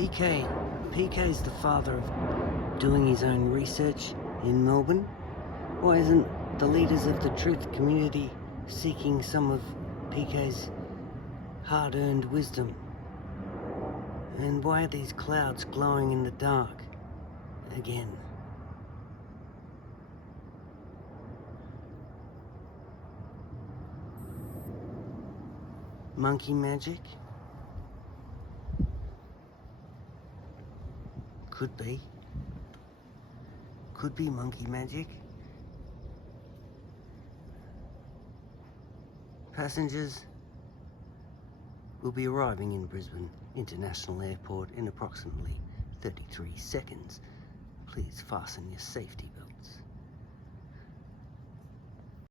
PK. PK's the father of doing his own research in Melbourne. Why isn't the leaders of the truth community seeking some of PK's hard-earned wisdom? And why are these clouds glowing in the dark again? Monkey magic? Could be. Could be monkey magic. Passengers will be arriving in Brisbane International Airport in approximately 33 seconds. Please fasten your safety belt.